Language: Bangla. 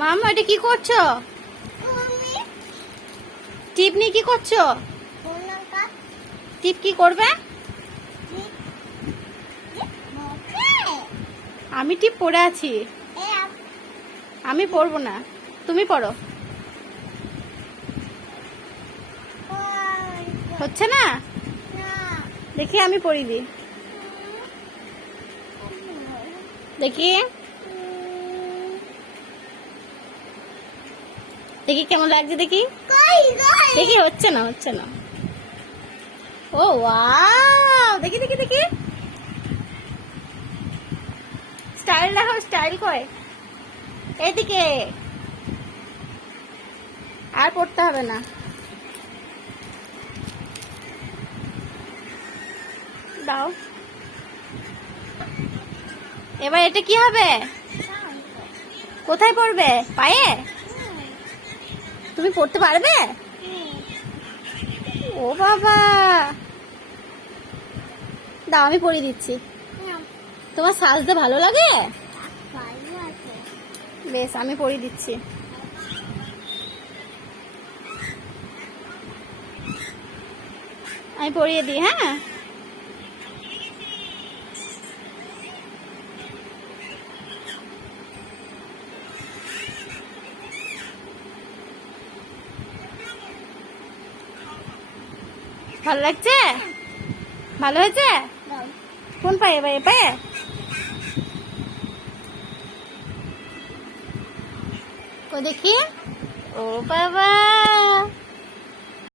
মামা এটা কি করছো? টিপ নিয়ে কি করছো? টিপ কি করবে? আমি টিপ পরে আছি। আমি পরবো না, তুমি পরো। হচ্ছে না? দেখি আমি পরি দি, দেখি দেখি কেমন লাগছে, দেখি দেখি। হচ্ছে না, হচ্ছে না। ও ওয়াও, দেখি দেখি দেখি। স্টাইল দেখো, স্টাইল কয় এদিকে। আর পড়তে হবে না। দাও। এবার এটা কি হবে? কোথায় পড়বে? পায়ে? তুমি পড়তে পারবে? ও বাবা, দাও আমি পরিয়ে দিচ্ছি। তোমার সাজতে ভালো লাগে? বেশ, আমি পরিয়ে দিচ্ছি। আমি পরিয়ে দিই, হ্যাঁ। ভালো লাগছে? ভালো হয়েছে? কোন পায়ে? পায়ে পায়ে? ও দেখি। ও বাবা,